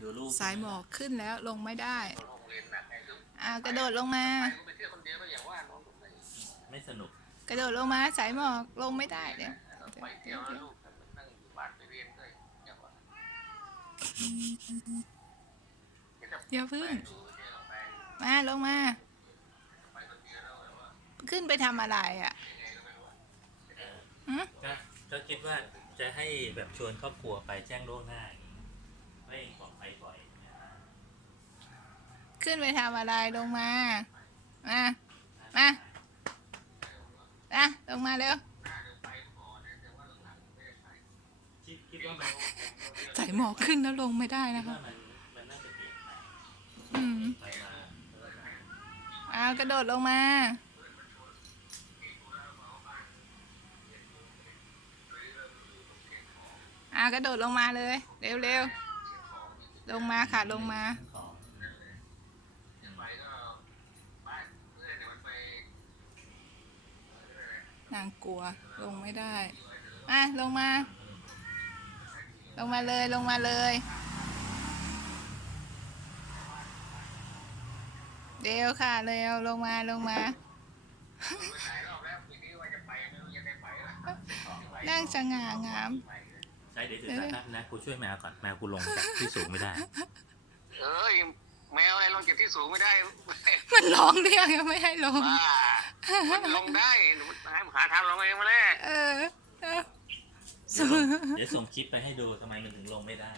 ดูรูปสายหมอกขึ้นแล้วลงไม่ได้โรงเรียนหนักไงคืออ่ากระโดดลงมา ไปไปเที่ยวคนเดียวก็อย่างว่าน้องไม่ไม่สนุกกระโดดลงมาสายหมอกลงไม่ได้เดี๋ยวไปเที่ยวแล้วลูกแต่มันนั่งอยู่บ้านไปเรียนด้วยอย่างว่าอย่าพึ่งดูเที่ยวไปมาลงมา ไปคนเดียวแล้วแบบว่าขึ้นไปทำอะไรอะยังไงก็ไม่รู้อะหืมก็ก็คิดว่าจะให้แบบชวนครอบครัวไปแจ้งล่วงหน้าอย่างนี้ ไม่บอกไปบ่อยนะขึ้นไปทำอะไรลงมา มา มาอะลงมาเร็วคิดคิดว่ามันสายหมอกขึ้นแล้วลงไม่ได้คินะดคะว่ามันมันน่าจะเปลี่ยนไปอืมไปมาเอากระโดดลงมา อ่ากระโดดลงมาเลย เร็วเร็วๆ ลงมาค่ะลงมาน่างกลัวลงไม่ได้มาลงมา ลงมาเลยลงมาเลยเร็วค่ะเร็วลงมาลงมาน่าจะไปไม่รู้จะได้ไปแล้วนั่งสง่างาม ใช่เดี๋ยวเดี๋ยวนะนะกูช่วยแมวก่อนแมวกูลงจากที่สูงไม่ได้ เอ้ยแมวอะไรลงจากที่สูงไม่ได้มันร้องเรียกยังไม่ให้ลงบ้ามันลงได้หนูหาทางลงเองมาแล้วเออเออเดี๋ยวส่งเดี๋ยวส่งคลิปไปให้ดูทำไมมันถึงลงไม่ได้